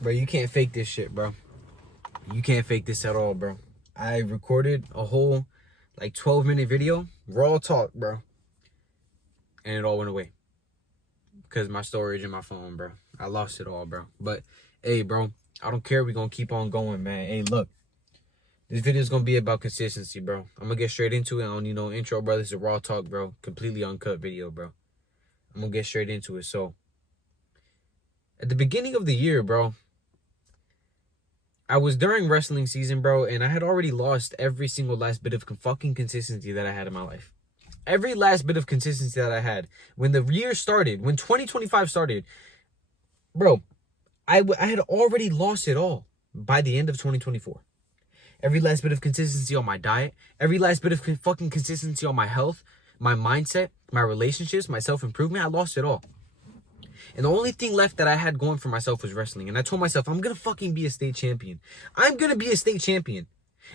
Bro, you can't fake this shit, bro. You can't fake this at all, bro. I recorded a whole, like, 12-minute video, raw talk, bro. And it all went away. Because my storage in my phone, bro. I lost it all, bro. But, hey, bro, I don't care. We're going to keep on going, man. Hey, look. This video is going to be about consistency, bro. I'm going to get straight into it. I don't need no intro, bro. This is a raw talk, bro. Completely uncut video, bro. I'm going to get straight into it. So, at the beginning of the year, bro, I was during wrestling season, bro, and I had already lost every single last bit of fucking consistency that I had in my life. Every last bit of consistency that I had. When the year started, when 2025 started, bro, I had already lost it all by the end of 2024. Every last bit of consistency on my diet, every last bit of fucking consistency on my health, my mindset, my relationships, my self-improvement, I lost it all. And the only thing left that I had going for myself was wrestling. And I told myself, I'm going to fucking be a state champion. I'm going to be a state champion.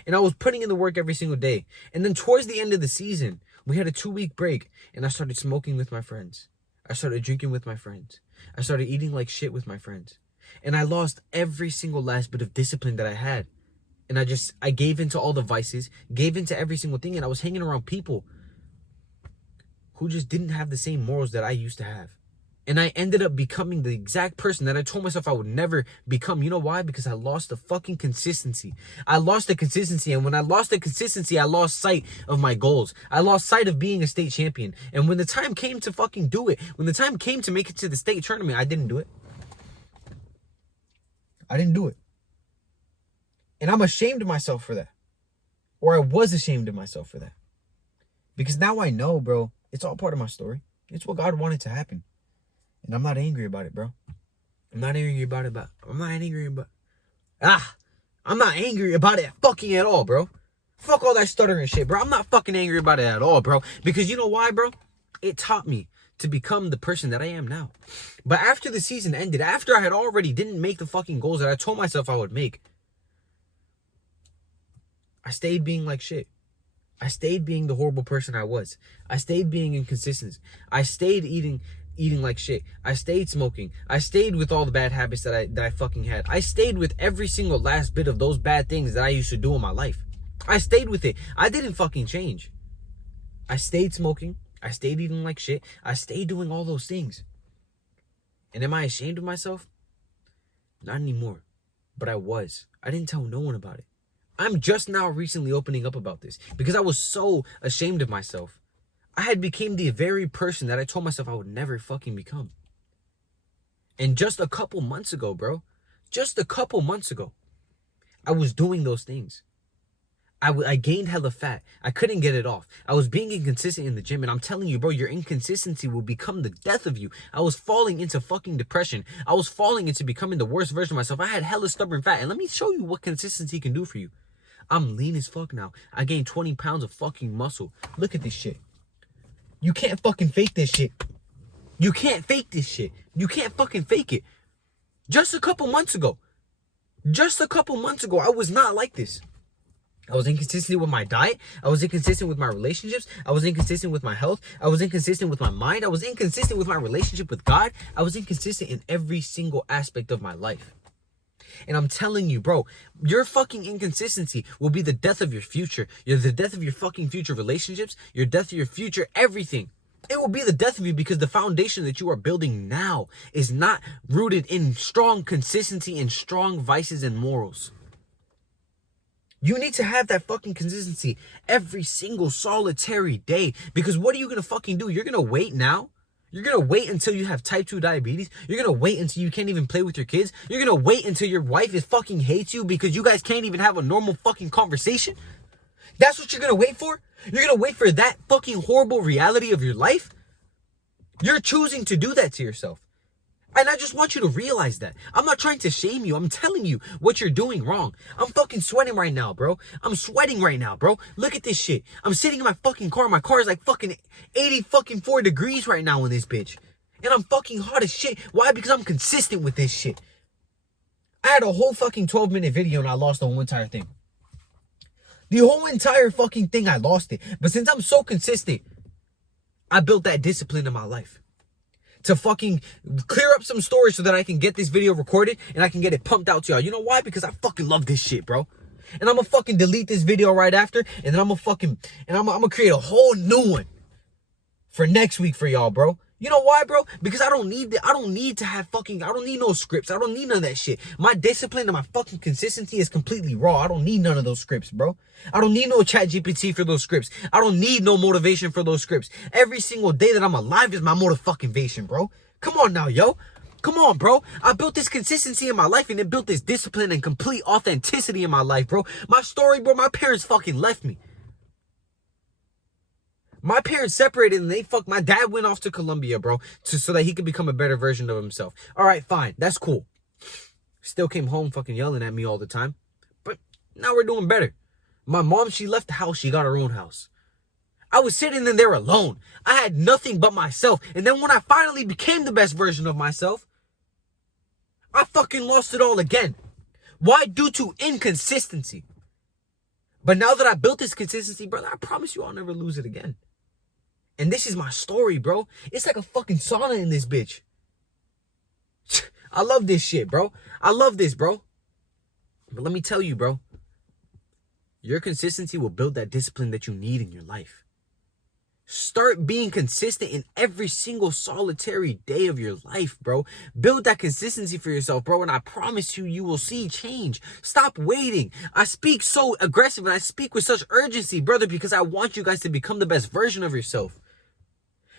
And I was putting in the work every single day. And then towards the end of the season, we had a 2-week break. And I started smoking with my friends. I started drinking with my friends. I started eating like shit with my friends. And I lost every single last bit of discipline that I had. And I gave into all the vices, gave into every single thing. And I was hanging around people who just didn't have the same morals that I used to have. And I ended up becoming the exact person that I told myself I would never become. You know why? Because I lost the fucking consistency. I lost the consistency. And when I lost the consistency, I lost sight of my goals. I lost sight of being a state champion. And when the time came to fucking do it, when the time came to make it to the state tournament, I didn't do it. I didn't do it. And I'm ashamed of myself for that. Or I was ashamed of myself for that. Because now I know, bro, it's all part of my story. It's what God wanted to happen. And I'm not angry about it, bro. I'm not angry about it. I'm not angry about it fucking at all, bro. Fuck all that stuttering shit, bro. I'm not fucking angry about it at all, bro. Because you know why, bro? It taught me to become the person that I am now. But after the season ended, after I had already didn't make the fucking goals that I told myself I would make, I stayed being like shit. I stayed being the horrible person I was. I stayed being inconsistent. I stayed eating like shit. I stayed smoking. I stayed with all the bad habits that I fucking had. I stayed with every single last bit of those bad things that I used to do in my life. I stayed with it. I didn't fucking change. I stayed smoking. I stayed eating like shit. I stayed doing all those things. And am I ashamed of myself? Not anymore. But I was. I didn't tell no one about it. I'm just now recently opening up about this because I was so ashamed of myself. I had became the very person that I told myself I would never fucking become. And just a couple months ago, bro, I was doing those things. I gained hella fat. I couldn't get it off. I was being inconsistent in the gym. And I'm telling you, bro, your inconsistency will become the death of you. I was falling into fucking depression. I was falling into becoming the worst version of myself. I had hella stubborn fat. And let me show you what consistency can do for you. I'm lean as fuck now. I gained 20 pounds of fucking muscle. Look at this shit. You can't fucking fake this shit. You can't fake this shit. You can't fucking fake it. Just a couple months ago, I was not like this. I was inconsistent with my diet. I was inconsistent with my relationships. I was inconsistent with my health. I was inconsistent with my mind. I was inconsistent with my relationship with God. I was inconsistent in every single aspect of my life. And I'm telling you, bro, your fucking inconsistency will be the death of your future. You're the death of your fucking future relationships. Your death of your future everything. It will be the death of you because the foundation that you are building now is not rooted in strong consistency and strong vices and morals. You need to have that fucking consistency every single solitary day. Because what are you going to fucking do? You're going to wait now? You're going to wait until you have type 2 diabetes? You're going to wait until you can't even play with your kids? You're going to wait until your wife is fucking hates you because you guys can't even have a normal fucking conversation? That's what you're going to wait for? You're going to wait for that fucking horrible reality of your life? You're choosing to do that to yourself. And I just want you to realize that. I'm not trying to shame you. I'm telling you what you're doing wrong. I'm fucking sweating right now, bro. I'm sweating right now, bro. Look at this shit. I'm sitting in my fucking car. My car is like fucking 4 degrees right now in this bitch. And I'm fucking hot as shit. Why? Because I'm consistent with this shit. I had a whole fucking 12-minute video and I lost the whole entire thing. The whole entire fucking thing, I lost it. But since I'm so consistent, I built that discipline in my life. to fucking clear up some storage so that I can get this video recorded and I can get it pumped out to y'all. You know why? Because I fucking love this shit, bro. And I'm gonna fucking delete this video right after, and then I'm gonna create a whole new one for next week for y'all, bro. You know why, bro? Because I don't need no scripts. I don't need none of that shit. My discipline and my fucking consistency is completely raw. I don't need none of those scripts, bro. I don't need no chat GPT for those scripts. I don't need no motivation for those scripts. Every single day that I'm alive is my motivation, bro. Come on now, yo. Come on, bro. I built this consistency in my life, and it built this discipline and complete authenticity in my life, bro. My story, bro, my parents fucking left me. My parents separated and my dad went off to Colombia, bro, so that he could become a better version of himself. All right, fine. That's cool. Still came home fucking yelling at me all the time. But now we're doing better. My mom, she left the house. She got her own house. I was sitting in there alone. I had nothing but myself. And then when I finally became the best version of myself, I fucking lost it all again. Why? Due to inconsistency. But now that I built this consistency, brother, I promise you I'll never lose it again. And this is my story, bro. It's like a fucking sauna in this bitch. I love this shit, bro. I love this, bro. But let me tell you, bro. Your consistency will build that discipline that you need in your life. Start being consistent in every single solitary day of your life, bro. Build that consistency for yourself, bro. And I promise you, you will see change. Stop waiting. I speak so aggressive and I speak with such urgency, brother, because I want you guys to become the best version of yourself.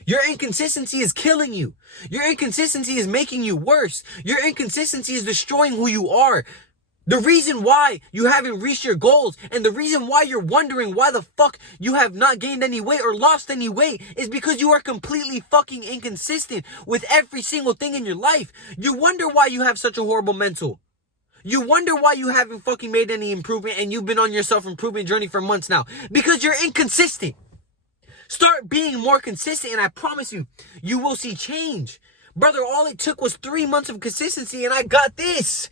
Your inconsistency is killing you. Your inconsistency is making you worse. Your inconsistency is destroying who you are. The reason why you haven't reached your goals and the reason why you're wondering why the fuck you have not gained any weight or lost any weight is because you are completely fucking inconsistent with every single thing in your life. You wonder why you have such a horrible mental. You wonder why you haven't fucking made any improvement and you've been on your self-improvement journey for months now. Because you're inconsistent. Start being more consistent and I promise you, you will see change. Brother, all it took was 3 months of consistency and I got this.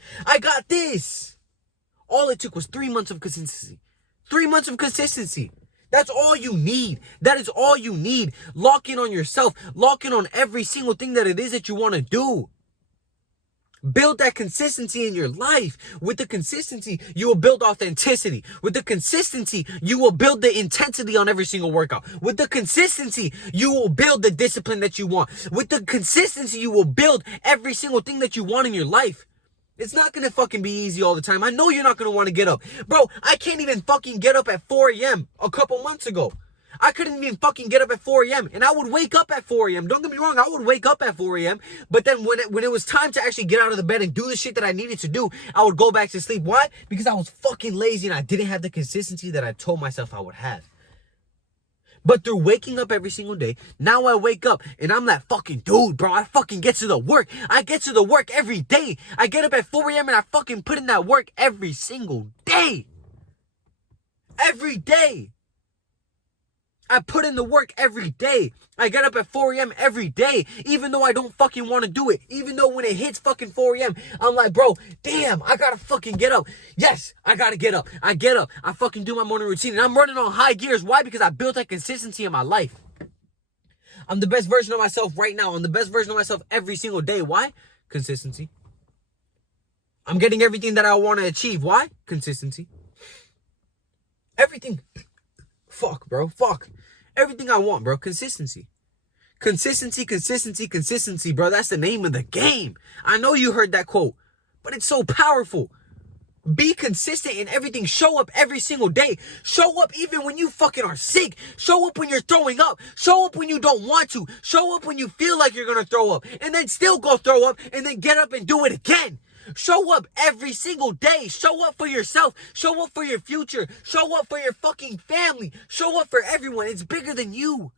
All it took was 3 months of consistency. 3 months of consistency. That's all you need. That is all you need. Lock in on yourself. Lock in on every single thing that it is that you want to do. Build that consistency in your life. With the consistency, you will build authenticity. With the consistency, you will build the intensity on every single workout. With the consistency, you will build the discipline that you want. With the consistency, you will build every single thing that you want in your life. It's not going to fucking be easy all the time. I know you're not going to want to get up. Bro, I can't even fucking get up at 4 a.m. a couple months ago. I couldn't even fucking get up at 4 a.m. And I would wake up at 4 a.m. Don't get me wrong, I would wake up at 4 a.m. But then when it was time to actually get out of the bed and do the shit that I needed to do, I would go back to sleep. Why? Because I was fucking lazy and I didn't have the consistency that I told myself I would have. But through waking up every single day, now I wake up and I'm that fucking dude, bro. I fucking get to the work. I get to the work every day. I get up at 4 a.m. and I fucking put in that work every single day. Every day. I put in the work every day. I get up at 4 a.m. every day, even though I don't fucking want to do it. Even though when it hits fucking 4 a.m., I'm like, bro, damn, I gotta fucking get up. Yes, I gotta get up. I get up. I fucking do my morning routine, and I'm running on high gears. Why? Because I built that consistency in my life. I'm the best version of myself right now. I'm the best version of myself every single day. Why? Consistency. I'm getting everything that I want to achieve. Why? Consistency. Everything. Fuck, bro. Fuck. Everything I want, bro. Consistency. Consistency, bro. That's the name of the game. I know you heard that quote, but it's so powerful. Be consistent in everything. Show up every single day. Show up even when you fucking are sick. Show up when you're throwing up. Show up when you don't want to. Show up when you feel like you're gonna throw up. And then still go throw up and then get up and do it again. Show up every single day. Show up for yourself. Show up for your future. Show up for your fucking family. Show up for everyone. It's bigger than you.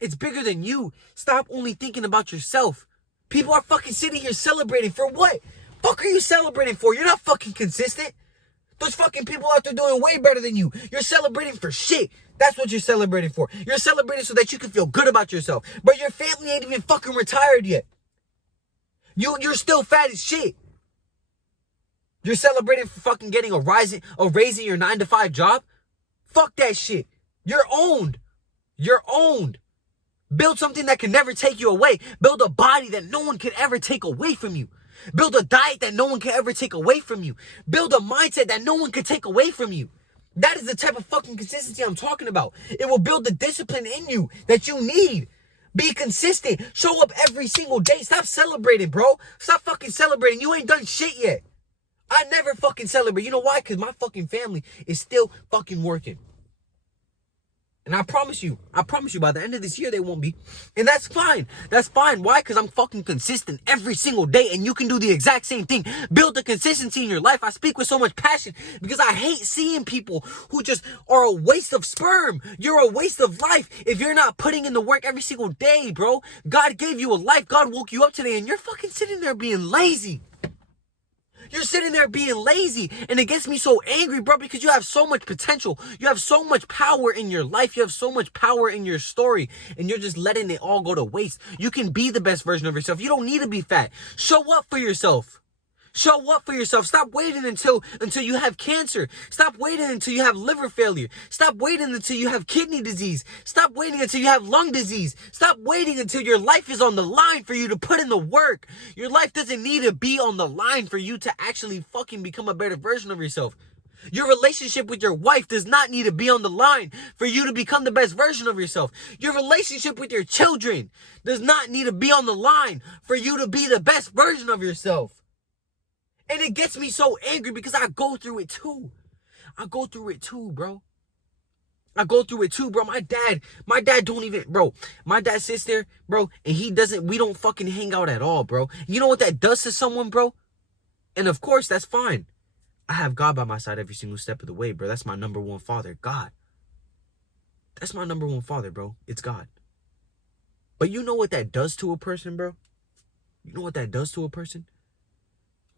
It's bigger than you. Stop only thinking about yourself. People are fucking sitting here celebrating for what? Fuck are you celebrating for? You're not fucking consistent. There's fucking people out there doing way better than you. You're celebrating for shit. That's what you're celebrating for. You're celebrating so that you can feel good about yourself. But your family ain't even fucking retired yet. You're still fat as shit. You're celebrating for fucking getting a raise in your 9-to-5 job? Fuck that shit. You're owned. You're owned. Build something that can never take you away. Build a body that no one can ever take away from you. Build a diet that no one can ever take away from you. Build a mindset that no one can take away from you. That is the type of fucking consistency I'm talking about. It will build the discipline in you that you need. Be consistent. Show up every single day. Stop celebrating, bro. Stop fucking celebrating. You ain't done shit yet. I never fucking celebrate. You know why? Because my fucking family is still fucking working. And I promise you, by the end of this year, they won't be. And that's fine. That's fine. Why? Because I'm fucking consistent every single day, and you can do the exact same thing. Build the consistency in your life. I speak with so much passion because I hate seeing people who just are a waste of sperm. You're a waste of life if you're not putting in the work every single day, bro. God gave you a life. God woke you up today, and you're fucking sitting there being lazy. You're sitting there being lazy, and it gets me so angry, bro, because you have so much potential. You have so much power in your life. You have so much power in your story, and you're just letting it all go to waste. You can be the best version of yourself. You don't need to be fat. Show up for yourself. Show up for yourself. Stop waiting until you have cancer. Stop waiting until you have liver failure. Stop waiting until you have kidney disease. Stop waiting until you have lung disease. Stop waiting until your life is on the line for you to put in the work. Your life doesn't need to be on the line for you to actually fucking become a better version of yourself. Your relationship with your wife does not need to be on the line for you to become the best version of yourself. Your relationship with your children does not need to be on the line for you to be the best version of yourself. And it gets me so angry because I go through it too. I go through it too, bro. My dad don't even, bro. My dad sits there, bro, and we don't fucking hang out at all, bro. You know what that does to someone, bro? And of course, that's fine. I have God by my side every single step of the way, bro. That's my number one father, God. That's my number one father, bro. It's God. But you know what that does to a person, bro? You know what that does to a person?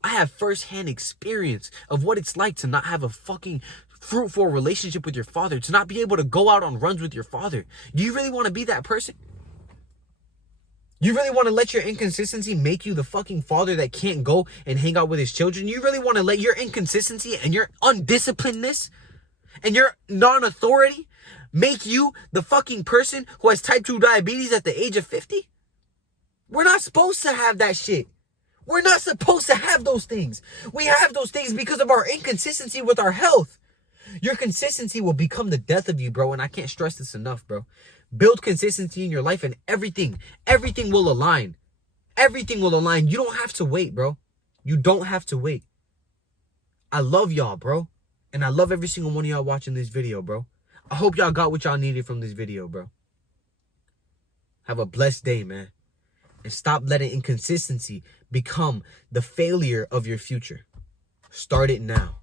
I have firsthand experience of what it's like to not have a fucking fruitful relationship with your father, to not be able to go out on runs with your father. Do you really want to be that person? You really want to let your inconsistency make you the fucking father that can't go and hang out with his children? You really want to let your inconsistency and your undisciplinedness and your non-authority make you the fucking person who has type 2 diabetes at the age of 50? We're not supposed to have that shit. We're not supposed to have those things. We have those things because of our inconsistency with our health. Your consistency will become the death of you, bro. And I can't stress this enough, bro. Build consistency in your life and everything will align. Everything will align. You don't have to wait, bro. You don't have to wait. I love y'all, bro. And I love every single one of y'all watching this video, bro. I hope y'all got what y'all needed from this video, bro. Have a blessed day, man. And stop letting inconsistency become the failure of your future. Start it now.